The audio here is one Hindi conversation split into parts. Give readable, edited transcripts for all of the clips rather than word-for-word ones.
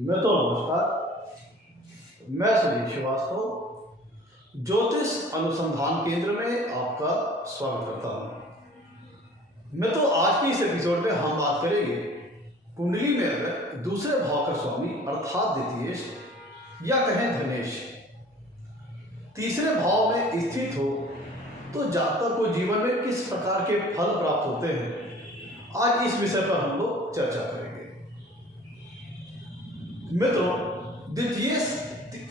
नमस्कार। मैं सुधीर श्रीवास्तव ज्योतिष अनुसंधान केंद्र में आपका स्वागत करता हूं। आज की इस एपिसोड में हम बात करेंगे कुंडली में अगर दूसरे भाव का स्वामी अर्थात द्वितीयेश या कहें धनेश तीसरे भाव में स्थित हो तो जातक को जीवन में किस प्रकार के फल प्राप्त होते हैं। आज इस विषय पर हम लोग चर्चा करेंगे। द्वितीय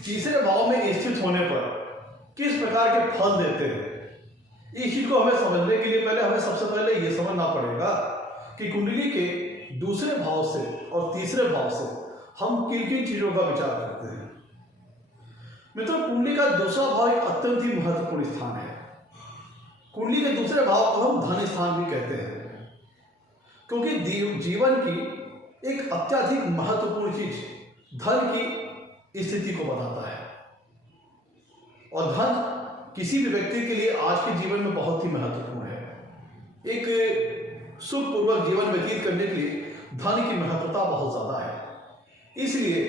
तीसरे भाव में स्थित होने पर किस प्रकार के फल देते हैं, इस चीज को हमें समझने के लिए हमें सबसे पहले यह समझना पड़ेगा कि कुंडली के दूसरे भाव से और तीसरे भाव से हम किन किन चीजों का विचार करते हैं। कुंडली का दूसरा भाव एक अत्यंत ही महत्वपूर्ण स्थान है। कुंडली के दूसरे भाव को हम धन स्थान भी कहते हैं, क्योंकि जीवन की एक अत्यधिक महत्वपूर्ण चीज धन की स्थिति को बताता है। और धन किसी भी व्यक्ति के लिए आज के जीवन में बहुत ही महत्वपूर्ण है। एक सुखपूर्वक जीवन व्यतीत करने के लिए धन की महत्वता बहुत ज्यादा है। इसलिए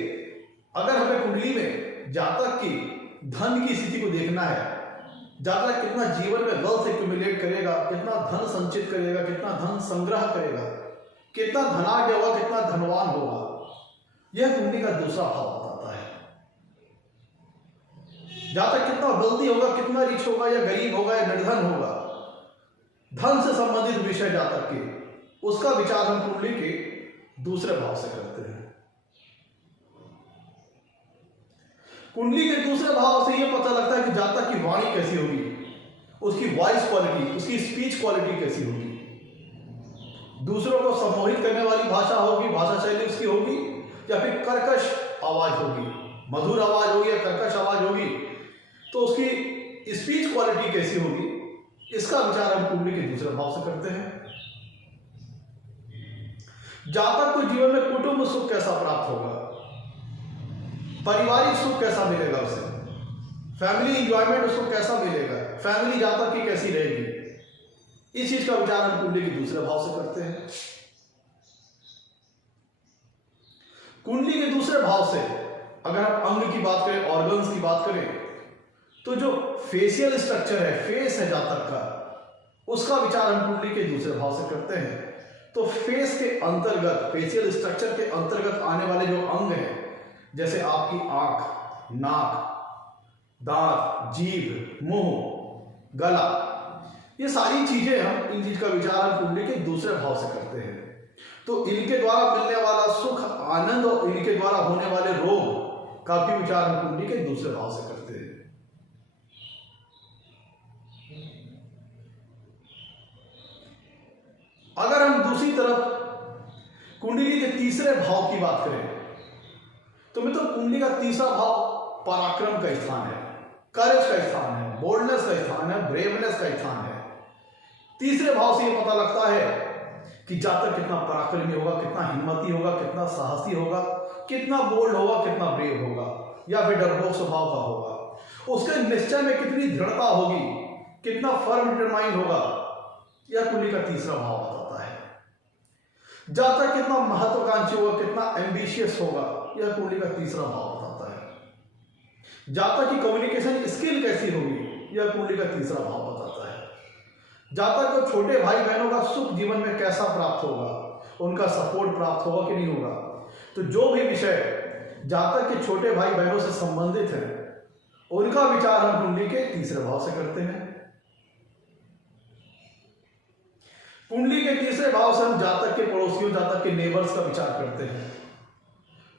अगर हमें कुंडली में जातक की धन की स्थिति को देखना है, जातक कितना जीवन में वेल्थ एक्यूमुलेट करेगा, कितना धन संचित करेगा, कितना धन संग्रह करेगा, कितना धनाढ्य होगा, कितना धनवान होगा, यह कुंडली का दूसरा भाव बताता है। जातक कितना वेल्दी होगा, कितना रिच होगा, या गरीब होगा, या निर्धन होगा, धन से संबंधित विषय जातक के उसका विचार हम कुंडली के दूसरे भाव से करते हैं। कुंडली के दूसरे भाव से यह पता लगता है कि जातक की वाणी कैसी होगी, उसकी वॉइस क्वालिटी, उसकी स्पीच क्वालिटी कैसी होगी, दूसरों को सम्मोहित करने वाली भाषा होगी, भाषा शैली उसकी होगी, या फिर कर्कश आवाज होगी, मधुर आवाज होगी या कर्कश आवाज होगी, तो उसकी स्पीच क्वालिटी कैसी होगी, इसका विचार हम कुंडली के दूसरे भाव से करते हैं। जातक को जीवन में कुटुंब सुख कैसा प्राप्त होगा, पारिवारिक सुख कैसा मिलेगा, उसे फैमिली इंजॉयमेंट उसको कैसा मिलेगा, फैमिली जातक की कैसी रहेगी, इस चीज का विचार हम कुंडली के दूसरे भाव से करते हैं। कुंडली के दूसरे भाव से अगर हम अंग की बात करें, ऑर्गन्स की बात करें, तो जो फेशियल स्ट्रक्चर है, फेस है जातक का, उसका विचार हम कुंडली के दूसरे भाव से करते हैं। तो फेस के अंतर्गत, फेशियल स्ट्रक्चर के अंतर्गत आने वाले जो अंग हैं, जैसे आपकी आंख, नाक, दांत, जीभ, मुंह, गला, ये सारी चीजें हम इन चीज का विचार हम कुंडली के दूसरे भाव से करते हैं। तो इनके द्वारा मिलने वाला सुख, आनंद और इनके द्वारा होने वाले रोग का भी विचार हम कुंडली के दूसरे भाव से करते हैं। अगर हम दूसरी तरफ कुंडली के तीसरे भाव की बात करें, तो कुंडली का तीसरा भाव पराक्रम का स्थान है, करेज का स्थान है, बोल्डनेस का स्थान है, ब्रेवनेस का स्थान है। तीसरे भाव से यह पता लगता है कि जातक कितना पराक्रमी होगा, कितना हिम्मती होगा, कितना साहसी होगा, कितना बोल्ड होगा, कितना ब्रेव होगा, या फिर डरपोक स्वभाव का होगा, उसके निश्चय में कितनी दृढ़ता होगी, कितना फर्म डिटरमाइंड होगा, यह कुंडली का तीसरा भाव बताता है। जातक कितना महत्वाकांक्षी होगा, कितना एम्बिशियस होगा, यह कुंडली का तीसरा भाव बताता है। जातक की कम्युनिकेशन स्किल कैसी होगी, यह कुंडली का तीसरा भाव बताता है। जातक को छोटे भाई बहनों का सुख जीवन में कैसा प्राप्त होगा, उनका सपोर्ट प्राप्त होगा कि नहीं होगा। तो जो भी विषय जातक के छोटे भाई बहनों से संबंधित है, उनका विचार हम कुंडली के तीसरे भाव से करते हैं। कुंडली के तीसरे भाव से हम जातक के पड़ोसियों, जातक के नेबर्स का विचार करते हैं,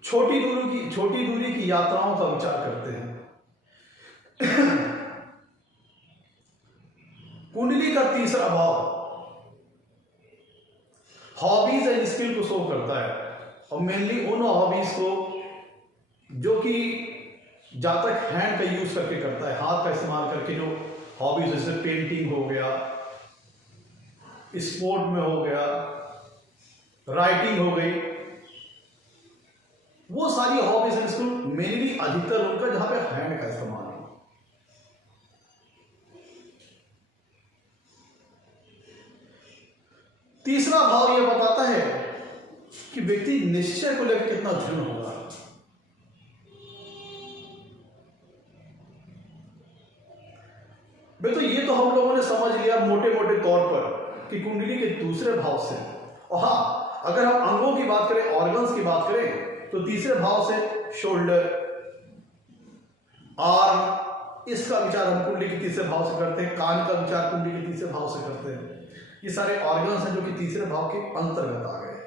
छोटी दूरी की यात्राओं का विचार करते हैं। कुंडली का तीसरा भाव हॉबीज एंड स्किल को शो करता है, और मेनली उन हॉबीज को जो कि जातक हैंड का यूज करके करता है, हाथ का इस्तेमाल करके। जो हॉबीज जैसे पेंटिंग हो गया, स्पोर्ट में हो गया, राइटिंग हो गई, वो सारी हॉबीज एंड स्किल मेनली अधिकतर उनका जहां पे हैंड का इस्तेमाल है। तीसरा भाव यह बताता है कि व्यक्ति निश्चय को लेकर कितना दृढ़ होगा, तो ये तो हम लोगों ने समझ लिया मोटे मोटे तौर पर कि कुंडली के दूसरे भाव से। और हाँ, अगर हम अंगों की बात करें, ऑर्गन्स की बात करें, तो तीसरे भाव से शोल्डर, आर्म, इसका विचार हम कुंडली के तीसरे भाव से करते हैं। कान का विचार कुंडली के तीसरे भाव से करते हैं। ये सारे ऑर्गन्स हैं जो कि तीसरे भाव के अंतर्गत आ गए।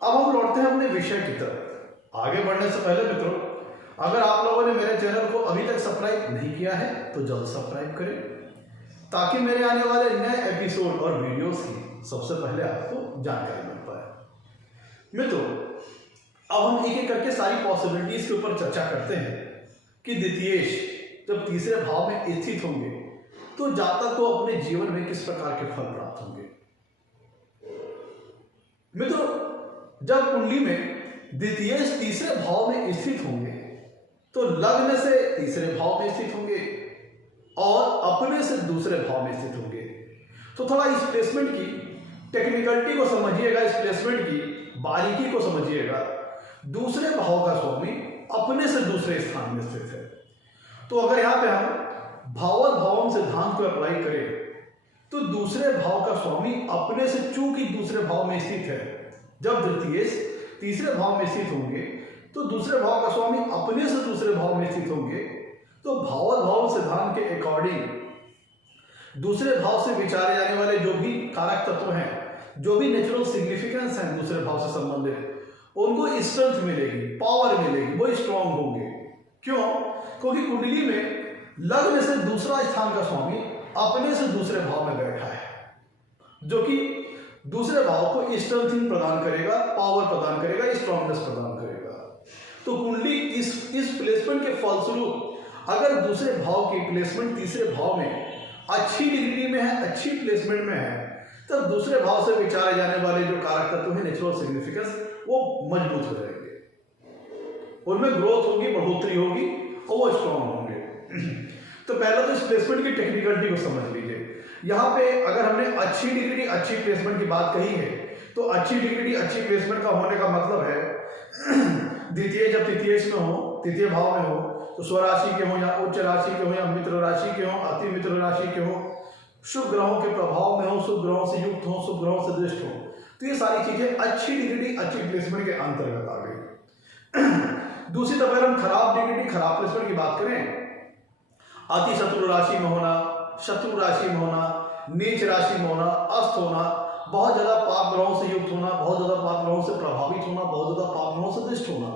अब हम लौटते हैं अपने विषय की तरफ। आगे बढ़ने से पहले मित्रों, अगर आप लोगों ने मेरे चैनल को अभी तक सब्सक्राइब नहीं किया है तो जल्द सब्सक्राइब करें, ताकि मेरे आने वाले नए एपिसोड और वीडियोस की सबसे पहले आपको जानकारी मिल पाए। मित्रों, अब हम एक एक करके सारी पॉसिबिलिटीज के ऊपर चर्चा करते हैं कि द्वितीयेश जब तीसरे भाव में स्थित होंगे तो जातक को अपने जीवन में किस प्रकार के फल प्राप्त होंगे। मित्रों, जब कुंडली में द्वितीयेश तीसरे भाव में स्थित होंगे तो लग्न से तीसरे भाव में स्थित होंगे और अपने से दूसरे भाव में स्थित होंगे। तो थोड़ा इस प्लेसमेंट की टेक्निकलिटी को समझिएगा, इस प्लेसमेंट की बारीकी को समझिएगा। दूसरे भाव का स्वामी अपने से दूसरे स्थान में स्थित है। तो अगर यहां पे हम भावत भावम सिद्धांत को अप्लाई करें तो दूसरे भाव का स्वामी अपने से, चूंकि दूसरे भाव में स्थित है, जब द्वितीयेश तीसरे भाव में स्थित होंगे तो दूसरे भाव का स्वामी अपने से दूसरे भाव में स्थित होंगे। तो भावत भाव सिद्धांत के अकॉर्डिंग दूसरे भाव से विचारे जाने वाले जो भी कारक तत्व हैं, जो भी नेचुरल सिग्निफिकेंस हैं दूसरे भाव से संबंधित, उनको स्ट्रेंथ मिलेगी, पावर मिलेगी, वो स्ट्रांग होंगे। क्यों? क्योंकि कुंडली में लग्न से दूसरा स्थान का स्वामी अपने से दूसरे भाव में बैठा है, जो कि दूसरे भाव को स्ट्रेंथिंग प्रदान करेगा, पावर प्रदान करेगा, स्ट्रांगनेस प्रदान करेगा। तो कुंडली इस प्लेसमेंट के फलस्वरूप अगर दूसरे भाव की प्लेसमेंट तीसरे भाव में अच्छी डिग्री में है, अच्छी प्लेसमेंट में है, तब दूसरे भाव से विचारे जाने वाले जो कारक तत्व है नेचुरल सिग्निफिकेंस, वो मजबूत हो जाएंगे, उनमें ग्रोथ होगी, बढ़ोतरी होगी और वो स्ट्रांग होंगे। तो पहले तो इस प्लेसमेंट की टेक्निकलिटी को समझ लीजिए। यहाँ पे अगर हमने अच्छी डिग्री अच्छी प्लेसमेंट की बात कही है, तो अच्छी डिग्री अच्छी प्लेसमेंट का होने का मतलब है द्वितीय जब तृतीयेश में हो, तृतीय भाव में हो, तो स्वराशि के हो या उच्च राशि के हो या मित्र राशि के हो, अति मित्र राशि के हो, शुभ ग्रहों के प्रभाव में हो, शुभ ग्रहों से युक्त हो, शुभ ग्रहों से दृष्ट हो, तो ये सारी चीजें अच्छी डिग्री अच्छी प्लेसमेंट के अंतर्गत आ गई। दूसरी तरफ अगर हम खराब डिग्री खराब प्लेसमेंट की बात करें, अति शत्रु राशि में होना, शत्रु राशि में होना, नीच राशि में होना, अस्त होना, बहुत ज्यादा पाप ग्रहों से युक्त होना, बहुत ज्यादा पाप ग्रहों से प्रभावित होना, बहुत ज्यादा पाप ग्रहों से दृष्ट होना,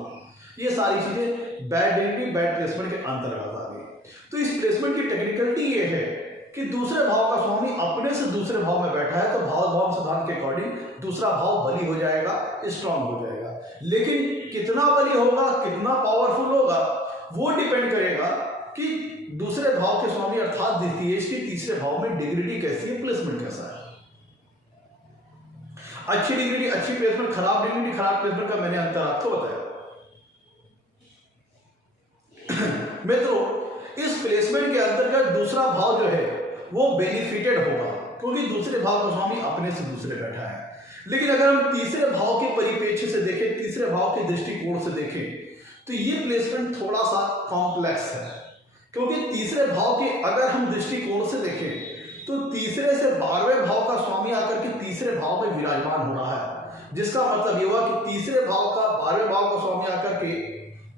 ये सारी चीजें बैड डिग्री बैड प्लेसमेंट के अंतर्गत आ गई। तो इस प्लेसमेंट की टेक्निकलिटी ये है कि दूसरे भाव का स्वामी अपने से दूसरे भाव में बैठा है, तो भाव सिद्धांत के अकॉर्डिंग दूसरा भाव बली हो जाएगा, स्ट्रांग हो जाएगा। लेकिन कितना बली होगा, कितना पावरफुल होगा, वो डिपेंड करेगा कि दूसरे भाव के स्वामी अर्थात द्वितीयेश के तीसरे भाव में डिग्री कैसी है, प्लेसमेंट कैसा है। अच्छी डिग्री अच्छी प्लेसमेंट, खराब डिग्री खराब प्लेसमेंट का मैंने अंतर आपको बताया। मित्रों, इस प्लेसमेंट के अंतर्गत दूसरा भाव जो है वो बेनिफिटेड होगा, क्योंकि दूसरे भाव का स्वामी अपने से दूसरे बैठा है। लेकिन अगर हम तीसरे भाव के परिप्रेक्ष्य से देखें, तीसरे भाव के दृष्टिकोण से देखें, तो ये प्लेसमेंट थोड़ा सा कॉम्प्लेक्स है, क्योंकि तीसरे भाव के अगर हम दृष्टिकोण से देखें तो तीसरे से 12वें भाव का स्वामी आकर के तीसरे भाव में विराजमान हो रहा है, जिसका मतलब ये हुआ कि तीसरे भाव का 12वें भाव का स्वामी आकर के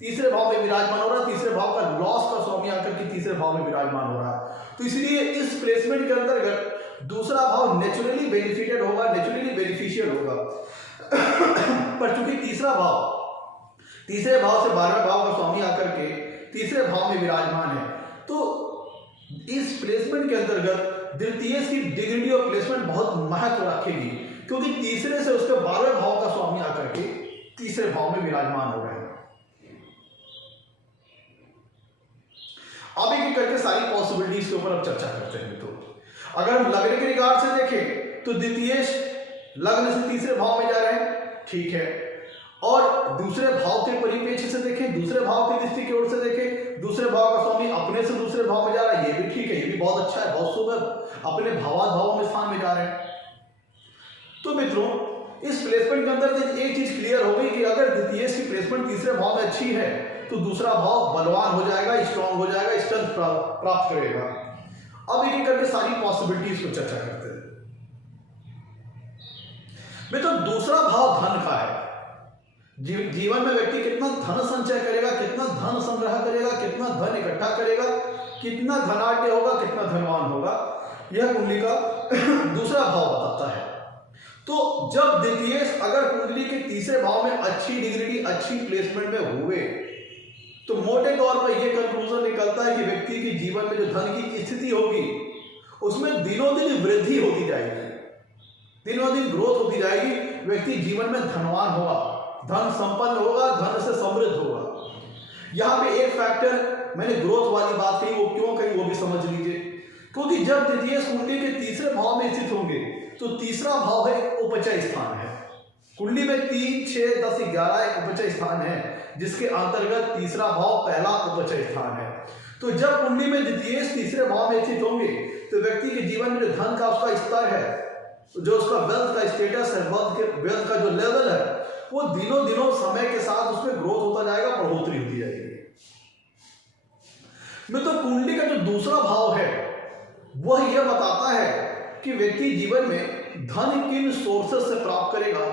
तीसरे भाव में विराजमान हो रहा है, तीसरे भाव का लॉस का स्वामी आकर के तीसरे भाव में विराजमान हो रहा है। तो इसलिए इस प्लेसमेंट के अंतर्गत दूसरा भाव नेचुरली बेनिफिटेड होगा, नेचुरली बेनिफिशियल होगा। पर चूंकि तीसरा भाव तीसरे भाव से 12वें भाव का स्वामी आकर के तीसरे भाव में विराजमान है, तो इस प्लेसमेंट के अंतर्गत द्वितीय की डिग्री और प्लेसमेंट बहुत महत्व रखेगी, क्योंकि तीसरे से उसके 12वें भाव का स्वामी आकर के तीसरे भाव में विराजमान हो रहे हैं। अब एक करके सारी पॉसिबिलिटीज के ऊपर अब चर्चा करते हैं। तो अगर हम लग्न के रिगार्ड से देखें तो द्वितीयेश लग्न से तीसरे भाव में जा रहे हैं, ठीक है। और दूसरे भाव के परिप्रेक्ष्य से देखें, दूसरे भाव की दृष्टि की ओर से देखें, दूसरे भाव का स्वामी अपने से दूसरे भाव में जा रहा है, ये भी ठीक है, ये भी बहुत अच्छा है, बहुत सुंदर, अपने भावात भाव में स्थान में जा रहे हैं। तो मित्रों, इस प्लेसमेंट के अंदर एक चीज क्लियर हो गई कि अगर द्वितीयेश की प्लेसमेंट तीसरे भाव में अच्छी है तो दूसरा भाव बलवान हो जाएगा, स्ट्रांग हो जाएगा, स्ट्रेंथ प्राप्त करेगा। अब एक एक करके सारी पॉसिबिलिटीज को चर्चा करते हैं। तो दूसरा भाव धन का है। जीवन में व्यक्ति कितना धन संचय करेगा, कितना धन संग्रह करेगा, कितना धन इकट्ठा करेगा, कितना धनाढ्य होगा, कितना धनवान होगा, यह कुंडली का दूसरा भाव बताता है। तो जब द्वितीय अगर कुंडली के तीसरे भाव में अच्छी डिग्री, अच्छी प्लेसमेंट में हुए, तो मोटे तौर पर यह कंक्लूजन निकलता है कि व्यक्ति के जीवन में जो धन की स्थिति होगी उसमें दिनों दिन वृद्धि होती जाएगी, दिनों दिन ग्रोथ होती जाएगी। व्यक्ति जीवन में धनवान होगा, धन संपन्न होगा, धन से समृद्ध होगा। यहां पे एक फैक्टर मैंने ग्रोथ वाली बात कही, वो क्यों कही वो भी समझ लीजिए। क्योंकि जब द्वितीय कुंडली के तीसरे भाव में स्थित होंगे तो तीसरा भाव है उपचय स्थान है। कुंडली में 3, 6, 10, 11 एक उपचय स्थान है, जिसके अंतर्गत तीसरा भाव पहला उपचय स्थान है। तो जब कुंडली में द्वितीय तीसरे भाव में स्थित होंगे तो व्यक्ति के जीवन में जो धन का उसका स्तर है, जो उसका वेल्थ का स्टेटस है, वेल्थ का जो लेवल है, वो दिनों दिनों समय के साथ उसमें ग्रोथ होता जाएगा, बढ़ोतरी होती जाएगी। तो कुंडली का जो दूसरा भाव है वह यह बताता है कि व्यक्ति जीवन में धन किन सोर्सेस से प्राप्त करेगा,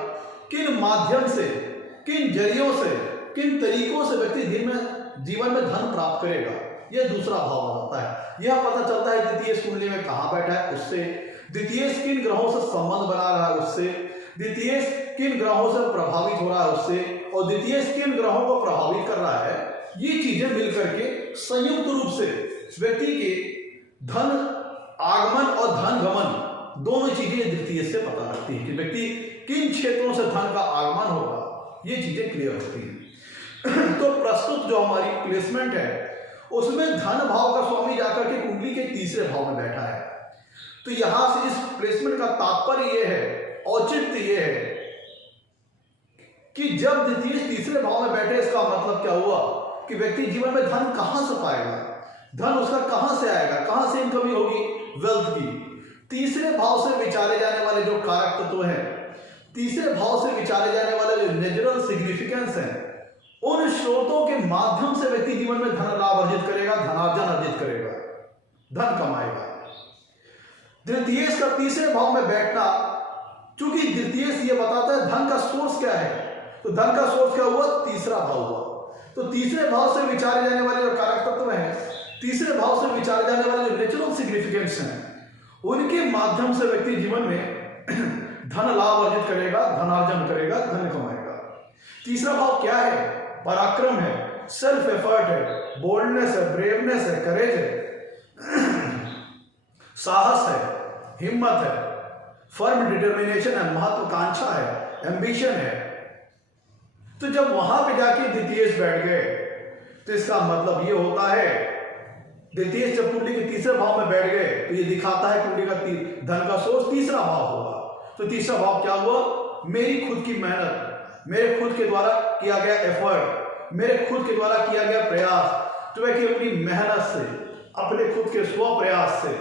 किन माध्यम से, किन जरियों से, किन तरीकों से व्यक्ति जीवन में धन प्राप्त करेगा, यह दूसरा भाव बताता है। यह पता चलता है द्वितीय कुंडली में कहां बैठा है उससे, द्वितीय किन ग्रहों से संबंध बना रहा है उससे, द्वितीय किन ग्रहों से प्रभावित हो रहा है उससे, और द्वितीय किन ग्रहों को प्रभावित कर रहा है। ये चीजें मिलकर के संयुक्त रूप से व्यक्ति के धन आगमन और धन गमन दोनों चीजें द्वितीय से पता लगती है कि व्यक्ति किन क्षेत्रों से धन का आगमन होगा, ये चीजें क्लियर होती हैं। तो प्रस्तुत जो हमारी प्लेसमेंट है उसमें धन भाव का स्वामी जाकर के कुंडली के तीसरे भाव में बैठा है। तो यहां से इस प्लेसमेंट का तात्पर्य यह है, औचित्य यह है कि जब द्वितीय तीसरे भाव में बैठे, इसका मतलब क्या हुआ कि व्यक्ति जीवन में धन कहां से पाएगा, धन उसका कहां से आएगा, कहां से इनकम होगी, वेल्थ की। तीसरे भाव से विचारे जाने वाले जो कारक तत्व हैं, तीसरे भाव से विचारे जाने वाले जो नेचुरल सिग्निफिकेंस है, उन स्रोतों के माध्यम से व्यक्ति जीवन में धन लाभ अर्जित करेगा, धनार्जन अर्जित करेगा, धन कमाएगा। द्वितीय का तीसरे भाव में बैठना, चूंकि द्वितीय ये बताता है धन का सोर्स क्या है, तो धन का सोर्स क्या हुआ, तीसरा भाव हुआ। तो तीसरे भाव से विचारे जाने वाले जो कारक तत्व हैं, तीसरे भाव से विचारे जाने वाले जो नेचुरल सिग्निफिकेंस हैं, उनके माध्यम से व्यक्ति जीवन में धन लाभ अर्जित करेगा, धनार्जन करेगा, धन कमाएगा। तीसरा भाव क्या है, पराक्रम है, सेल्फ एफर्ट है, बोल्डनेस है, ब्रेवनेस है, करेज है, साहस है, हिम्मत है, फर्म डिटर्मिनेशन है, महत्वाकांक्षा है, एम्बिशन है। तो जब वहां पे जाके द्वितीय बैठ गए तो इसका मतलब ये होता है, द्वितीय जब कुंडली के तीसरे भाव में बैठ गए तो ये दिखाता है कुंडली का धन का सोर्स तीसरा भाव होगा। तो तीसरा भाव क्या हुआ, मेरी खुद की मेहनत, मेरे खुद के द्वारा किया गया एफर्ट, मेरे खुद के द्वारा किया गया प्रयास, तो व्यक्ति अपनी मेहनत से, अपने खुद के स्व प्रयास से,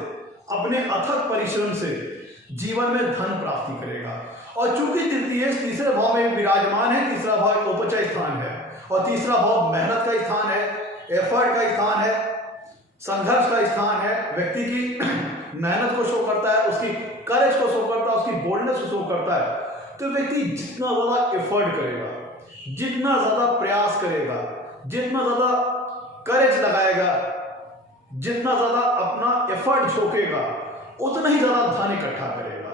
अपने अथक परिश्रम से जीवन में धन प्राप्ति करेगा। और चूंकि द्वितीय तीसरे भाव में विराजमान है, तीसरा भाव एक उपचय स्थान है, और तीसरा भाव मेहनत का स्थान है, एफर्ट का स्थान है, संघर्ष का स्थान है, व्यक्ति की मेहनत को शो करता है, उसकी करेज को शो करता है, उसकी बोल्डनेस को शो करता है। तो व्यक्ति जितना ज्यादा एफर्ट करेगा, जितना ज्यादा प्रयास करेगा, जितना ज्यादा करेज लगाएगा, जितना ज्यादा अपना एफर्ट झोंकेगा, उतना ही ज्यादा धन इकट्ठा करेगा।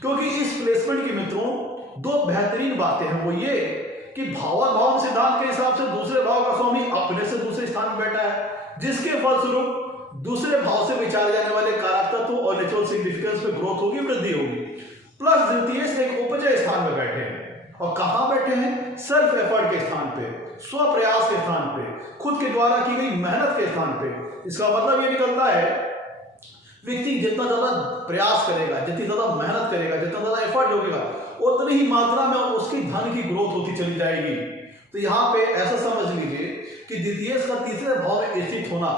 क्योंकि इस प्लेसमेंट के मित्रों दो बेहतरीन बातें हैं, वो ये कि भावाभाव सिद्धांत के हिसाब से दूसरे भाव का स्वामी अपने से दूसरे स्थान में बैठा है, जिसके फलस्वरूप दूसरे भाव से विचारे जाने वाले कारक तत्व और नेचुरल सिग्निफिकेंस में ग्रोथ होगी, वृद्धि होगी। प्लस द्वितीय से एक उपचय स्थान में बैठे हैं, और कहां बैठे हैं, सेल्फ एफर्ट के स्थान पे, स्व प्रयास के स्थान पे, खुद के द्वारा की गई मेहनत के स्थान पे। इसका मतलब ये निकलता है व्यक्ति जितना ज्यादा प्रयास करेगा, जितनी ज्यादा मेहनत करेगा, जितना ज्यादा एफर्ट लगेगा, उतनी ही मात्रा में उसकी धन की ग्रोथ होती चली जाएगी। तो यहाँ पे ऐसा समझ लीजिए कि द्वितीय का तीसरे भाव में स्थित होना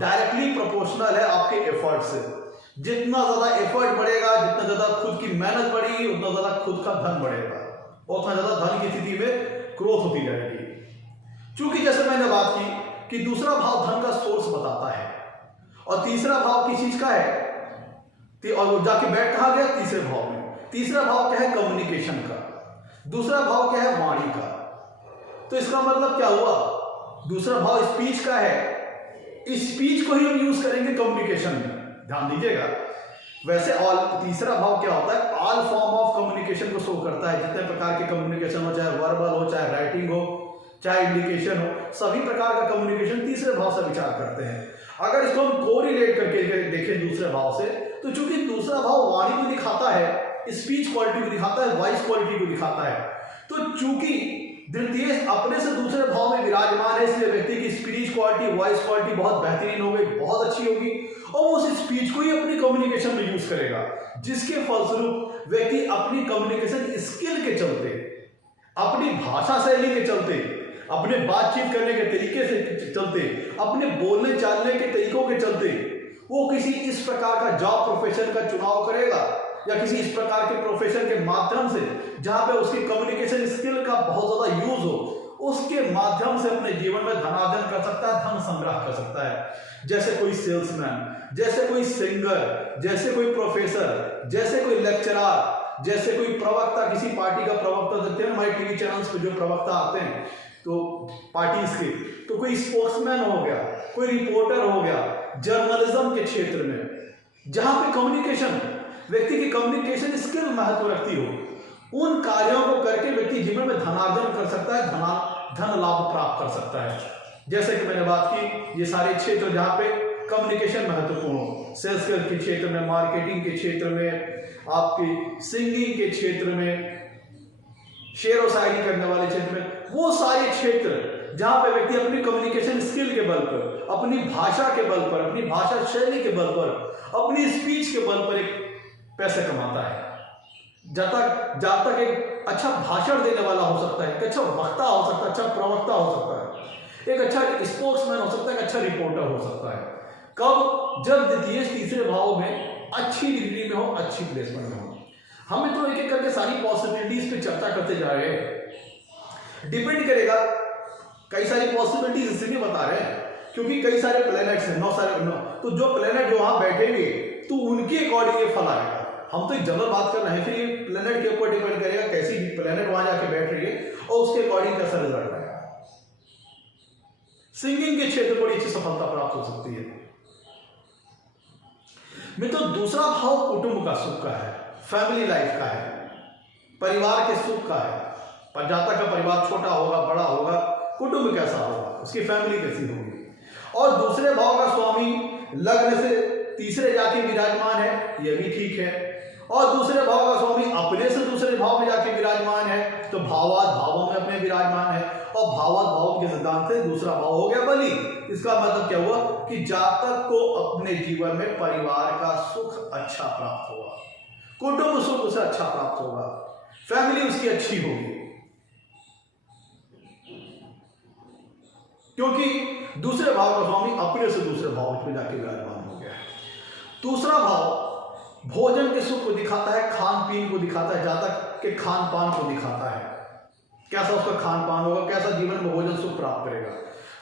डायरेक्टली प्रोपोर्शनल है आपके एफर्ट से। जितना ज्यादा एफर्ट बढ़ेगा, जितना ज्यादा खुद की मेहनत बढ़ेगी, उतना ज्यादा खुद का धन बढ़ेगा, उतना ज्यादा धन की स्थिति में ग्रोथ होती जाएगी। चूंकि जैसे मैंने बात की कि दूसरा भाव धन का सोर्स बताता है और तीसरा भाव किस चीज का है, और वो जाके बैठ कहां गया, तीसरे भाव में। तीसरा भाव क्या है, कम्युनिकेशन का। दूसरा भाव क्या है, वाणी का। तो इसका मतलब क्या हुआ, दूसरा भाव स्पीच का है, इस स्पीच को ही हम यूज करेंगे कम्युनिकेशन में, ध्यान दीजिएगा। वैसे ऑल तीसरा भाव क्या होता है, ऑल फॉर्म ऑफ कम्युनिकेशन को शो करता है, जितने प्रकार के कम्युनिकेशन हो, चाहे वर्बल हो, चाहे राइटिंग हो, चाहे इंडिकेशन हो, सभी प्रकार का कम्युनिकेशन तीसरे भाव से विचार करते हैं। अगर इसको हम कोरिलेट करके देखें दूसरे भाव से, तो चूंकि दूसरा भाव वाणी को दिखाता है, स्पीच क्वालिटी को दिखाता है, वॉइस क्वालिटी को दिखाता है, तो चूंकि द्वितीय अपने से दूसरे भाव में विराजमान है, इसलिए व्यक्ति की स्पीच क्वालिटी, वॉइस क्वालिटी बहुत बेहतरीन होगी, बहुत अच्छी होगी, और वो उस स्पीच को ही अपनी कम्युनिकेशन में यूज करेगा, जिसके फलस्वरूप व्यक्ति अपनी कम्युनिकेशन स्किल के चलते, अपनी भाषा शैली के चलते, अपने बातचीत करने के तरीके से चलते, अपने बोलने चालने के तरीकों के चलते, वो किसी इस प्रकार का जॉब प्रोफेशन का चुनाव करेगा, या किसी इस प्रकार के प्रोफेशन के माध्यम से जहां पे उसकी कम्युनिकेशन स्किल का बहुत ज्यादा यूज हो, उसके माध्यम से अपने जीवन में धनार्जन कर सकता है, धन संग्रह कर सकता है। जैसे कोई सेल्समैन, जैसे कोई सिंगर, जैसे कोई प्रोफेसर, जैसे कोई लेक्चरर, जैसे कोई प्रवक्ता, किसी पार्टी का प्रवक्ता, देखते हैं हमारे टीवी चैनल्स पे जो प्रवक्ता आते हैं तो पार्टीज के, तो कोई स्पोक्समैन हो गया, कोई रिपोर्टर हो गया, जर्नलिज्म के क्षेत्र में जहां पे कम्युनिकेशन, व्यक्ति की कम्युनिकेशन स्किल महत्व रखती हो, उन कार्यों को करके व्यक्ति जीवन में धनार्जन कर सकता है, धन लाभ प्राप्त कर सकता है। जैसे कि मैंने बात की, ये सारे क्षेत्र जहां पे कम्युनिकेशन महत्वपूर्ण हो, सेल्स के क्षेत्र में, मार्केटिंग के क्षेत्र में, आपकी सिंगिंग के क्षेत्र में, शेर और शायरी करने वाले क्षेत्र में, वो सारे क्षेत्र जहां पे व्यक्ति अपनी कम्युनिकेशन स्किल के बल पर, अपनी भाषा के बल पर, अपनी भाषा शैली के बल पर, अपनी स्पीच के बल पर एक पैसे कमाता है। जब तक एक अच्छा भाषण देने वाला हो सकता है, एक अच्छा वक्ता हो सकता है, अच्छा प्रवक्ता हो सकता है, एक अच्छा स्पोक्समैन हो सकता है, एक अच्छा रिपोर्टर हो सकता है। कब, जब द्वितीय तीसरे भाव में अच्छी डिग्री में हो, अच्छी प्लेसमेंट में हो। हमें तो एक एक करके सारी पॉसिबिलिटीज पे चर्चा करते जा रहे हैं, डिपेंड करेगा, कई सारी पॉसिबिलिटीज इसलिए बता रहे हैं क्योंकि कई सारे प्लैनेट्स हैं, 9 सारे 9, तो जो प्लैनेट जो वहां बैठेंगे तो उनके अकॉर्डिंग ये फल आएगा। हम तो एक जनरल बात कर रहे हैं, फिर ये प्लैनेट के ऊपर डिपेंड करेगा कैसी प्लैनेट वहां जाके बैठ रही है और उसके अकॉर्डिंग कैसा रिजल्ट आएगा। सिंगिंग के क्षेत्र बड़ी अच्छी सफलता प्राप्त हो सकती है। मित्रों, दूसरा भाव कुटुंब का, सुख का है, फैमिली लाइफ का है, परिवार के सुख का है। पर जातक का परिवार छोटा होगा, बड़ा होगा, कुटुंब कैसा होगा, उसकी फैमिली कैसी होगी। और दूसरे भाव का स्वामी लग्न से तीसरे जाके विराजमान है, यह भी ठीक है। और दूसरे भाव का स्वामी अपने से दूसरे भाव में जाके विराजमान है, तो भावात भावों में अपने विराजमान है, और भावात भाव के सिद्धांत से दूसरा भाव हो गया बलि। इसका मतलब क्या हुआ कि जातक को अपने जीवन में परिवार का सुख अच्छा प्राप्त होगा, कुटुंब सुख उसे अच्छा प्राप्त होगा, फैमिली उसकी अच्छी होगी, क्योंकि दूसरे भाव का स्वामी अपने से दूसरे भाव में जाके विराजमान हो गया है। दूसरा भाव भोजन के सुख को दिखाता है, खान पीन को दिखाता है, जातक के खान पान को दिखाता है, कैसा उसका खान पान होगा, कैसा जीवन में भोजन सुख प्राप्त करेगा।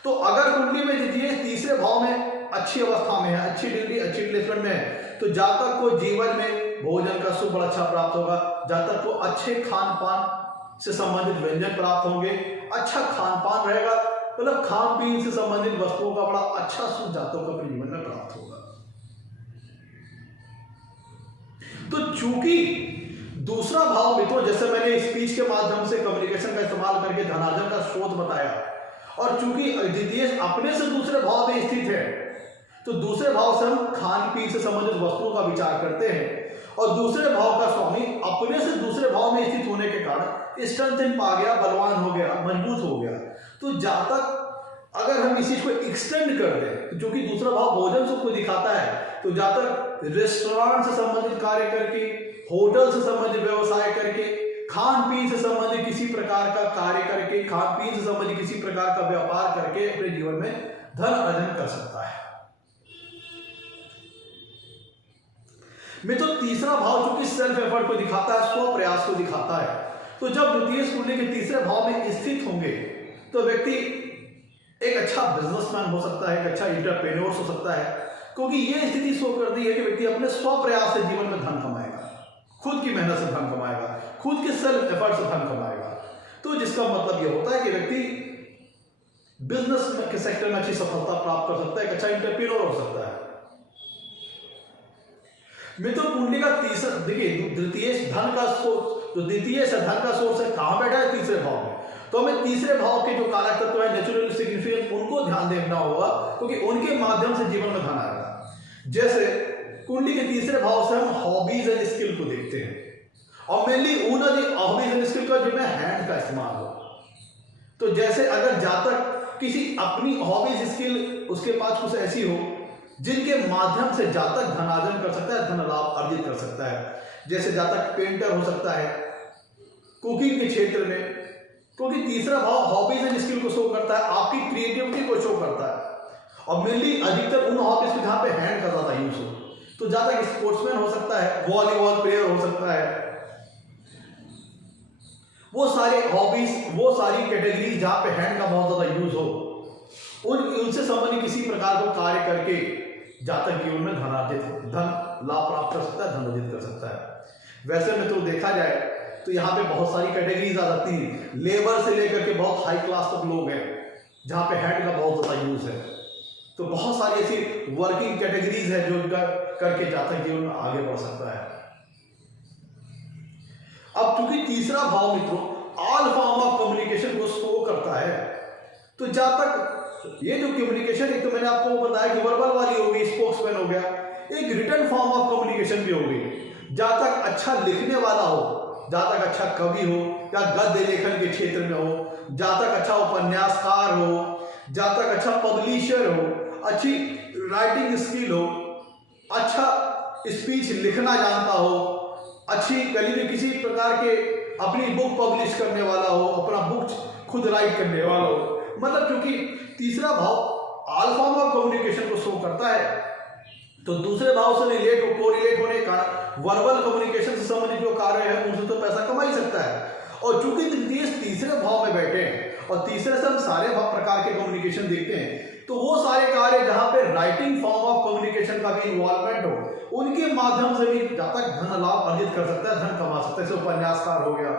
तो अगर कुंडली में द्वितीय तीसरे भाव में अच्छी अवस्था में है, अच्छी डिग्री, अच्छी प्लेसमेंट में है, तो जातक को जीवन में भोजन का सुख बड़ा अच्छा प्राप्त होगा, जातक को अच्छे खान पान से संबंधित व्यंजन प्राप्त होंगे, अच्छा खान पान रहेगा, मतलब खान पीन से संबंधित वस्तुओं का बड़ा अच्छा सुख जातक को अपने जीवन में प्राप्त होगा। तो चूंकि दूसरा भाव में, तो जैसे मैंने स्पीच के माध्यम से कम्युनिकेशन का इस्तेमाल करके धनार्जन का स्रोत बताया, और चूंकि द्वितीय अपने से दूसरे भाव में स्थित है, तो दूसरे भाव से हम खान पीन से संबंधित वस्तुओं का विचार करते हैं, और दूसरे भाव का स्वामी अपने से दूसरे भाव में स्थित होने के कारण स्ट्रेंथ पा गया, बलवान हो गया, मजबूत हो गया। तो जातक अगर हम इसी को एक्सटेंड कर दें, जो कि दूसरा भाव भोजन सुख को दिखाता है, तो जातक रेस्टोरेंट से संबंधित कार्य करके, होटल से संबंधित व्यवसाय करके, खान पीन से संबंधित किसी प्रकार का कार्य करके, खान पीन से संबंधित किसी प्रकार का व्यापार करके अपने जीवन में धन अर्जन कर सकता है। मित्रों, तीसरा भाव जो कि सेल्फ एफर्ट को दिखाता है, स्व प्रयास को दिखाता है, तो जब द्वितीय कुंडली के तीसरे भाव में स्थित होंगे तो व्यक्ति अच्छा बिजनेसमैन हो सकता है, एक अच्छा इंटरप्रेन्योर हो सकता है, क्योंकि ये स्थिति शो करती है कि व्यक्ति अपने स्वप्रयास से जीवन में धन कमाएगा, खुद की मेहनत से धन कमाएगा, खुद के सेल्फ एफर्ट से धन कमाएगा। तो जिसका मतलब ये होता है कि व्यक्ति बिजनेस के सेक्टर में अच्छी सफलता प्राप्त कर सकता है, एक अच्छा इंटरप्रेन्योर हो सकता है। मिथुन कुंडली का तीसरा, देखिए द्वितीय धन का सोर्स, जो द्वितीय से धन का सोर्स है कहां बैठा है? तीसरे भाव में। तो हमें तीसरे भाव के जो कारक तत्व है, नेचुरल सिग्निफिकेंट, उनको ध्यान देखना होगा, क्योंकि उनके माध्यम से जीवन में धन आएगा। जैसे कुंडली के तीसरे भाव से हम हॉबीज एंड स्किल को देखते हैं, और मेनली उन हॉबीज एंड स्किल का जो है हैंड का इस्तेमाल हो। तो जैसे अगर जातक किसी अपनी हॉबीज स्किल उसके पास कुछ ऐसी हो जिनके माध्यम से जातक धनार्जन कर सकता है, धन लाभ अर्जित कर सकता है। जैसे जातक पेंटर हो सकता है कुकिंग के क्षेत्र में, क्योंकि तीसरा भाव हॉबीज एंड स्किल को शो करता है, आपकी क्रिएटिविटी को शो करता है, और मेनली अधिकतर उन हॉबीज को जहां पे हैंड का ज्यादा यूज हो। तो जातक स्पोर्ट्समैन हो सकता है, वॉलीबॉल प्लेयर हो सकता है, वो सारे हॉबीज, वो सारी कैटेगरीज जहां पे हैंड का बहुत ज्यादा यूज हो, उनसे संबंधित किसी प्रकार को कार्य करके जातक जीवन में धन लाभ प्राप्त कर सकता है, धन अर्जित कर सकता है। वैसे में तो देखा जाए तो यहाँ पे बहुत सारी कैटेगरीज आ जाती हैं, लेबर से लेकर के बहुत हाई क्लास तक लोग हैं जहाँ पे हैंड का बहुत ज्यादा यूज है। तो बहुत सारी ऐसी वर्किंग कैटेगरीज है जो इनका करके जातक जीवन में आगे बढ़ सकता है। अब क्योंकि तीसरा भाव मित्रों ऑल फॉर्म ऑफ कम्युनिकेशन को शो करता है, तो जातक ये जो कम्युनिकेशन, एक तो मैंने आपको बताया कि वर्बल वाली होगी, स्पोक्समैन हो गया, एक रिटन फॉर्म ऑफ कम्युनिकेशन भी होगी। जातक अच्छा लिखने वाला हो, जातक अच्छा कवि हो या गद्य लेखन के क्षेत्र में हो, जातक अच्छा उपन्यासकार हो, जातक अच्छा पब्लिशर हो, अच्छी राइटिंग स्किल हो, अच्छा स्पीच लिखना जानता हो, अच्छी कभी किसी प्रकार के अपनी बुक पब्लिश करने वाला हो, अपना बुक खुद राइट करने वाला हो। मतलब क्योंकि तीसरा भाव ऑल फॉर्म ऑफ कम्युनिकेशन को शो करता है, तो दूसरे भाव से कोरिलेट होने का वर्बल कम्युनिकेशन से संबंधित जो कार्य है उनसे तो पैसा कमा ही सकता है। और चूंकि तीसरे भाव में बैठे हैं और तीसरे से हम सारे प्रकार के कम्युनिकेशन देखते हैं, तो वो सारे कार्य जहां पे राइटिंग फॉर्म ऑफ कम्युनिकेशन का भी इन्वॉल्वमेंट हो, उनके माध्यम से भी जातक धन लाभ अर्जित कर सकता है, धन कमा सकता है। जैसे उपन्यासकार हो गया,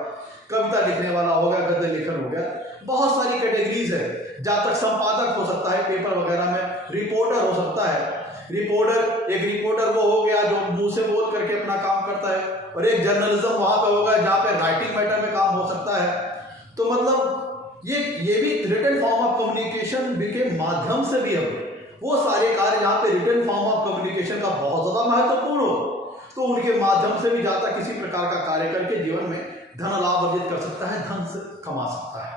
कविता लिखने वाला हो गया, गद्य लेखन हो गया, बहुत सारी कैटेगरीज है। जातक संपादक हो सकता है पेपर वगैरह में, रिपोर्टर हो सकता है, एक रिपोर्टर वो हो गया जो मुंह से बोल करके अपना काम करता है, और एक जर्नलिज्म वहां पे होगा जहां पे राइटिंग मैटर में काम हो सकता है। तो मतलब ये भी रिटन फॉर्म ऑफ कम्युनिकेशन के माध्यम से भी हम वो सारे कार्य जहां पे रिटन फॉर्म ऑफ कम्युनिकेशन का बहुत ज्यादा महत्वपूर्ण हो, तो उनके माध्यम से भी जातक किसी प्रकार का कार्य करके जीवन में धन लाभ अर्जित कर सकता है, धन से कमा सकता है।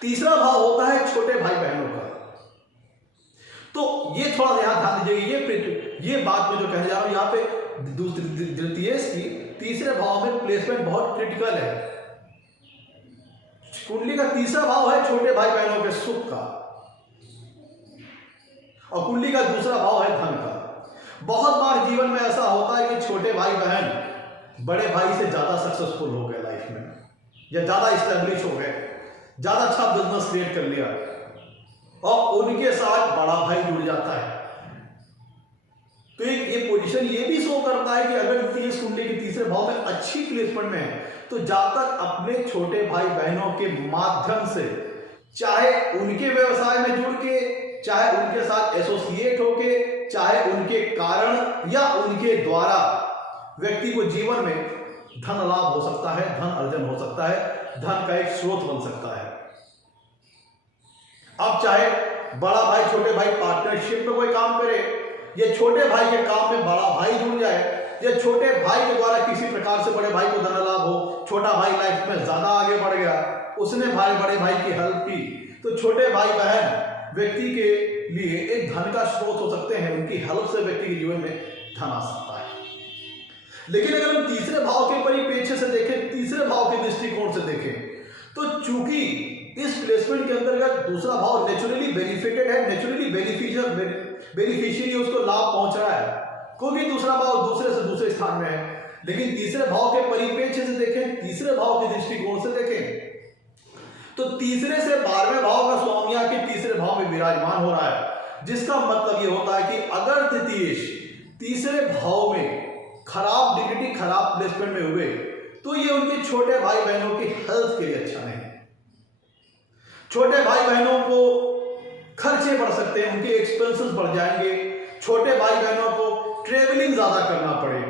तीसरा भाव होता है छोटे भाई बहनों का। तो ये थोड़ा यहां ध्यान दीजिएगा, ये बात मैं जो कहने जा रहा हूं यहाँ पे द्वितीय की तीसरे भाव में प्लेसमेंट बहुत क्रिटिकल है। कुंडली का तीसरा भाव है छोटे भाई बहनों के सुख का, और कुंडली का दूसरा भाव है धन का। बहुत बार जीवन में ऐसा होता है कि छोटे भाई बहन बड़े भाई से ज्यादा सक्सेसफुल हो गए लाइफ में, या ज्यादा स्टैब्लिश हो गए, ज्यादा अच्छा बिजनेस क्रिएट कर लिया, और उनके साथ बड़ा भाई जुड़ जाता है। तो ये पोजीशन ये भी शो करता है कि अगर इस कुंडली के तीसरे भाव में अच्छी प्लेसमेंट में है, तो जातक अपने छोटे भाई बहनों के माध्यम से, चाहे उनके व्यवसाय में जुड़ के, चाहे उनके साथ एसोसिएट होके, चाहे उनके कारण या उनके द्वारा व्यक्ति को जीवन में धन लाभ हो सकता है, धन अर्जन हो सकता है, धन का एक स्रोत बन सकता है। अब चाहे बड़ा भाई छोटे भाई पार्टनरशिप में कोई काम करे, या छोटे भाई के काम में बड़ा भाई जुड़ जाए, या छोटे भाई के द्वारा किसी प्रकार से बड़े भाई को धन लाभ हो, छोटा भाई लाइफ में ज्यादा आगे बढ़ गया, उसने बड़े भाई की हेल्प की, तो छोटे भाई बहन व्यक्ति के लिए एक धन का स्रोत हो सकते हैं, उनकी हेल्प से व्यक्ति के जीवन में धन आ सकता है। लेकिन अगर हम तीसरे भाव के परिप्रेक्ष्य से देखें, तीसरे भाव के दृष्टिकोण से देखें, तो चूंकि इस प्लेसमेंट के अंतर्गत दूसरा भाव नेचुरली बेनिफिटेड है, नेचुरली बेनिफिशियरी उसको लाभ पहुंच रहा है, क्योंकि दूसरा भाव दूसरे से दूसरे स्थान में है। लेकिन तीसरे भाव के परिप्रेक्ष्य से देखें, तीसरे भाव के दृष्टिकोण से देखें, तो तीसरे से 12वें भाव का स्वामी आके तीसरे भाव में विराजमान हो रहा है, जिसका मतलब ये होता है कि अगर तृतीयेश तीसरे भाव में खराब डिग्निटी, खराब प्लेसमेंट में हुए तो ये उनके छोटे भाई बहनों की हेल्थ के लिए अच्छा नहीं है। छोटे भाई बहनों को खर्चे बढ़ सकते हैं, उनके एक्सपेंसेस बढ़ जाएंगे। छोटे भाई बहनों को ट्रेवलिंग ज्यादा करना पड़े,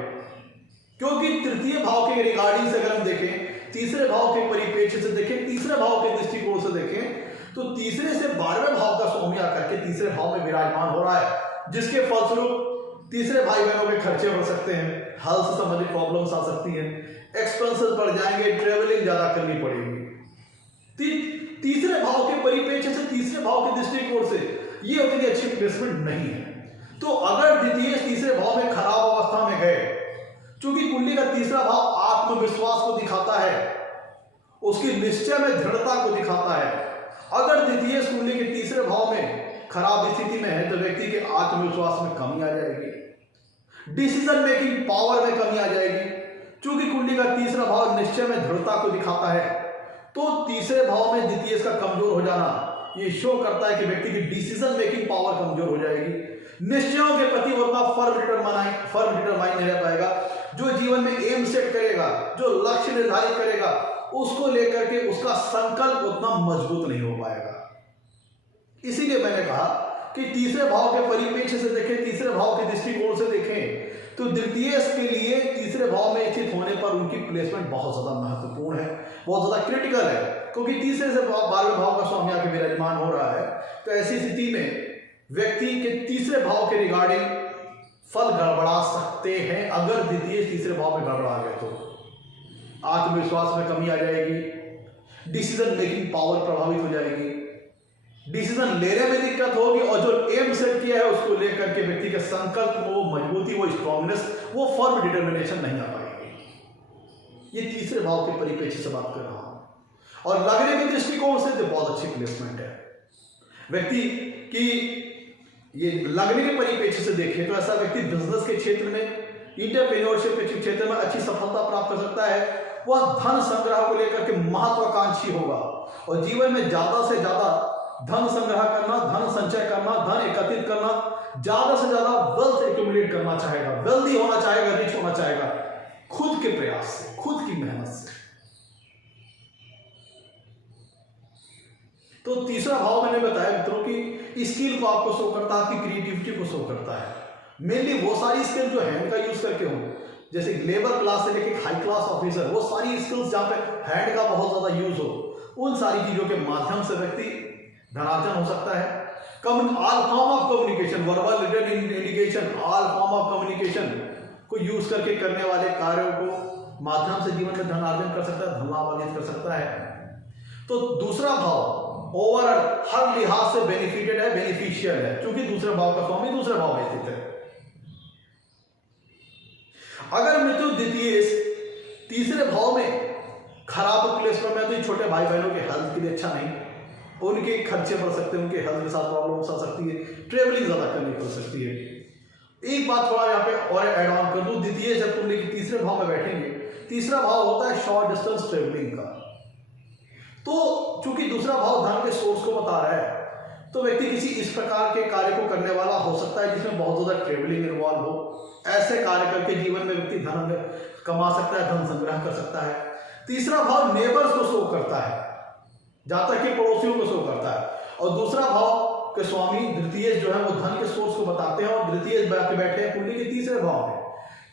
क्योंकि तृतीय भाव के रिगार्डिंग से अगर हम देखें, तीसरे भाव के परिप्रेक्ष्य से देखें, तीसरे भाव के दृष्टिकोण से देखें, तो तीसरे से 12वें भाव का स्वामी आकर के तीसरे भाव में विराजमान हो रहा है, जिसके फलस्वरूप तीसरे भाई बहनों के खर्चे बढ़ सकते हैं, हेल्थ से संबंधित प्रॉब्लम्स आ सकती हैं, एक्सपेंसेस बढ़ जाएंगे, ट्रेवलिंग ज्यादा करनी पड़ेगी। तीसरे भाव के परिप्रेक्ष्य से, तीसरे भाव के दृष्टिकोण से ये उतनी अच्छी प्लेसमेंट नहीं है। तो अगर द्वितीय तीसरे भाव में खराब अवस्था में गए, क्योंकि कुंडली का तीसरा भाव आत्मविश्वास को दिखाता है, उसकी निश्चय में दृढ़ता को दिखाता है। अगर द्वितीय कुंडली के तीसरे भाव में खराब स्थिति में है तो व्यक्ति के आत्मविश्वास में कमी आ जाएगी, डिसीजन मेकिंग पावर में कमी आ जाएगी। क्योंकि कुंडली का तीसरा भाव निश्चय में दृढ़ता को दिखाता है, तो तीसरे भाव में द्वितीय का कमजोर हो जाना ये शो करता है कि व्यक्ति की डिसीजन मेकिंग पावर कमजोर हो जाएगी, निश्चयों के प्रति वो उतना फर्म डिटरमाइन नहीं रह पाएगा। जो जीवन में एम सेट करेगा, जो लक्ष्य निर्धारित करेगा, उसको लेकर के उसका संकल्प उतना मजबूत नहीं हो पाएगा। इसीलिए मैंने कहा कि तीसरे भाव के परिप्रेक्ष्य से देखें, तीसरे भाव के दृष्टिकोण से देखें, तो द्वितीय के लिए तीसरे भाव में स्थित होने पर उनकी प्लेसमेंट बहुत ज्यादा महत्वपूर्ण है, बहुत ज्यादा क्रिटिकल है, क्योंकि तीसरे से 12वें भाव का स्वामी आके विराजमान हो रहा है। तो ऐसी स्थिति में व्यक्ति के तीसरे भाव के रिगार्डिंग फल गड़बड़ा सकते हैं। अगर द्वितीय तीसरे भाव में गड़बड़ा गए तो आत्मविश्वास में कमी आ जाएगी, डिसीजन मेकिंग पावर प्रभावित हो जाएगी, डिसीजन लेने में दिक्कत होगी, और जो एम सेट किया है उसको लेकर के व्यक्ति के संकल्प, वो मजबूती, वो स्ट्रॉन्गनेस, वो फर्म डिटर्मिनेशन नहीं आ पाएगी। ये तीसरे भाव के परिप्रेक्ष्य से बात कर रहा हूं। और लगने के दृष्टिकोण से तो बहुत अच्छी प्लेसमेंट है। व्यक्ति की ये लगने के परिप्रेक्ष्य से देखें तो ऐसा व्यक्ति बिजनेस के क्षेत्र में, इंटरप्रेन्योरशिप के क्षेत्र में अच्छी सफलता प्राप्त कर सकता है। वह धन संग्रह को लेकर के महत्वाकांक्षी होगा और जीवन में ज्यादा से ज्यादा धन संग्रह करना, धन संचय करना, धन एकत्रित करना, ज्यादा से ज्यादा वेल्थ एक्यूमुलेट करना चाहेगा, वेल्दी होना चाहेगा, रिच होना चाहेगा, खुद के प्रयास से, खुद की मेहनत से। तो तीसरा भाव मैंने बताया मित्रों की स्किल को आपको शो करता है, आपकी क्रिएटिविटी को शो करता है। मेनली वो सारी स्किल जो हैंड का यूज करके हो, जैसे लेबर क्लास से लेकर हाई क्लास ऑफिसर, वो सारी स्किल्स जहां पे हैंड का बहुत ज्यादा यूज हो, उन सारी चीजों के माध्यम से व्यक्ति धनार्जन हो सकता है। All form of communication, verbal, written, indication, all form of communication को यूज करके करने वाले कार्यों को माध्यम से जीवन में धनार्जन कर सकता है, धन लाभ अर्जित कर सकता है। तो दूसरा भाव ओवरऑल हर लिहाज से बेनिफिटेड है, बेनिफिशियल है, क्योंकि दूसरे भाव का स्वामी दूसरे भाव में स्थित है। अगर मृत्यु द्वितीय तीसरे भाव में खराब प्लेसमेंट में, तो ये छोटे भाई बहनों के हेल्थ के लिए अच्छा नहीं, उनके खर्चे बढ़ सकते हैं, उनके हेल्थ के साथ प्रॉब्लम्स आ सकती है, ट्रेवलिंग ज्यादा करनी पड़ सकती है। एक बात थोड़ा यहाँ पे और ऐड ऑन कर दूं, द्वितीय जब तुम लेके तीसरे भाव में बैठेंगे, तीसरा भाव होता है शॉर्ट डिस्टेंस ट्रेवलिंग का। तो चूंकि दूसरा भाव धन के सोर्स को बता रहा है, तो व्यक्ति किसी इस प्रकार के कार्य को करने वाला हो सकता है जिसमें बहुत ज्यादा ट्रेवलिंग इन्वॉल्व हो। ऐसे कार्य करके जीवन में व्यक्ति धन कमा सकता है, धन संग्रह कर सकता है। तीसरा भाव नेबर्स को शो करता है, जहां तक कि पड़ोसियों को शो करता है, और दूसरा भाव के स्वामी द्वितीय जो है वो धन के सोर्स को बताते हैं, और द्वितीय बैठे हैं कुंडली के तीसरे भाव में।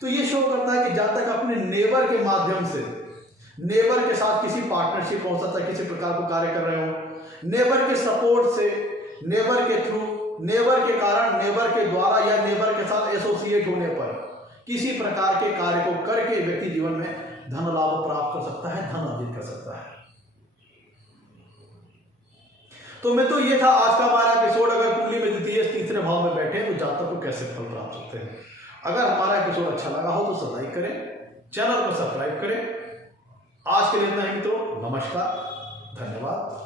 तो ये शो करता है कि जहां तक अपने नेबर के माध्यम से, नेबर के साथ किसी पार्टनरशिप हो सकता है, किसी प्रकार को कार्य कर रहे हो, नेबर के सपोर्ट से, नेबर के थ्रू, नेबर के कारण, नेबर के द्वारा या नेबर के साथ एसोसिएट होने पर किसी प्रकार के कार्य को करके व्यक्ति जीवन में धन लाभ प्राप्त कर सकता है, धन अर्जित कर सकता है। तो मैं तो ये था आज का हमारा एपिसोड। अगर कुंडली में द्वितीय तीसरे भाव में बैठे तो जातक को कैसे फल प्राप्त होते हैं। अगर हमारा एपिसोड अच्छा लगा हो तो लाइक करें, चैनल को सब्सक्राइब करें। आज के लिए इतना ही मित्रों, नमस्कार, धन्यवाद।